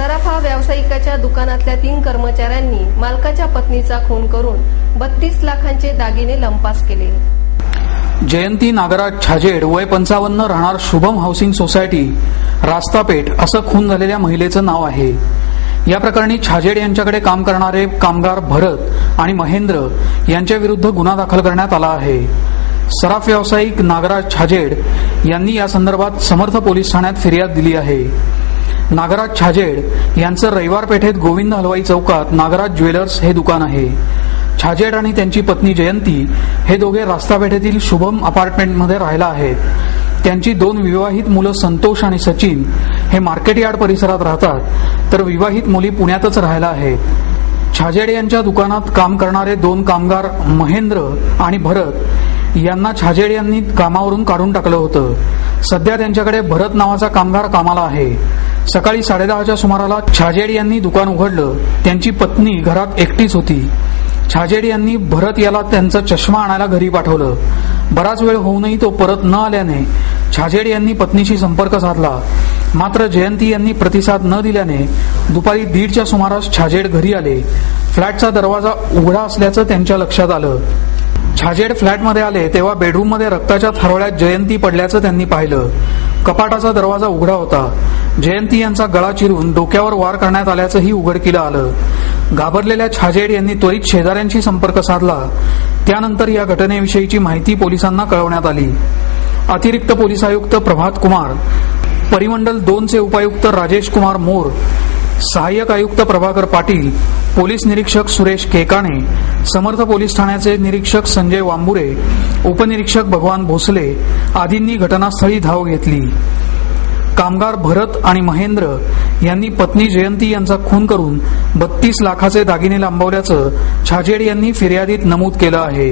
सराफा व्यावसायिकाच्या दुकानातल्या 3 कर्मचाऱ्यांनी मालकाच्या पत्नीचा खून करून 32 लाखांचे दागिने लंपास केले। जयंती नागराज छाजेड वय 55 राहणार शुभम हाऊसिंग सोसायटी रास्तापेठ असं खून झालेल्या महिलेचं नाव आहे। या प्रकरणी छाजेड यांच्याकडे काम करणारे कामगार भरत आणि महेंद्र यांच्या विरुद्ध गुन्हा दाखल करण्यात आला आहे। सराफ व्यावसायिक नागराज छाजेड यांनी या संदर्भात समर्थ पोलीस ठाण्यात फिर्याद दिली आहे। नागराज छाजेड यांचं रविवार पेठेत गोविंद हलवाई चौकात नागराज ज्वेलर्स हे दुकान आहे। छाजेड आणि त्यांची पत्नी जयंती हे दोघे रास्तापेठेतील शुभम अपार्टमेंटमध्ये राहायला आहेत। त्यांची 2 विवाहित मुलं संतोष आणि सचिन हे मार्केट यार्ड परिसरात राहतात, तर विवाहित मुली पुण्यातच राहायला आहेत। छाजेड यांच्या दुकानात काम करणारे 2 कामगार महेंद्र आणि भरत यांना छाजेड यांनी कामावरून काढून टाकलं होतं। सध्या त्यांच्याकडे भरत नावाचा कामगार कामाला आहे। सकाळी 10:30च्या सुमाराला छाजेड यांनी दुकान उघडलं। त्यांची पत्नी घरात एकटीच होती। छाजेड यांनी भरत याला त्यांचा चष्मा आणायला घरी पाठवलं। बराच वेळ होऊनही तो परत न आल्याने छाजेड यांनी पत्नीशी संपर्क साधला, मात्र जयंती यांनी प्रतिसाद न दिल्याने दुपारी 1:30च्या सुमारास छाजेड घरी आले। फ्लॅटचा दरवाजा उघडा असल्याचं त्यांच्या लक्षात आलं। छाजेड फ्लॅटमध्ये आले तेव्हा बेडरूममध्ये रक्ताच्या थारोळ्यात जयंती पडल्याचं त्यांनी पाहिलं। कपाटाचा दरवाजा उघडा होता। जयंती यांचा गळा चिरून डोक्यावर वार करण्यात आल्याचंही उघडकीला आलं। घाबरलेल्या छाजेड यांनी त्वरित शेजाऱ्यांशी संपर्क साधला। त्यानंतर या घटनेविषयीची माहिती पोलिसांना कळवण्यात आली। अतिरिक्त पोलीस आयुक्त प्रभात कुमार, परिमंडल 2चे उपायुक्त राजेश कुमार मोर, सहाय्यक आयुक्त प्रभाकर पाटील, पोलीस निरीक्षक सुरेश केकाणे, समर्थ पोलीस ठाण्याचे निरीक्षक संजय वांबुरे, उपनिरीक्षक भगवान भोसले आदींनी घटनास्थळी धाव घेतली। कामगार भरत आणि महेंद्र यांनी पत्नी जयंती यांचा खून करून 32 लाखाचे दागिने लांबवल्याचं छाजेड यांनी फिर्यादीत नमूद केलं आहे।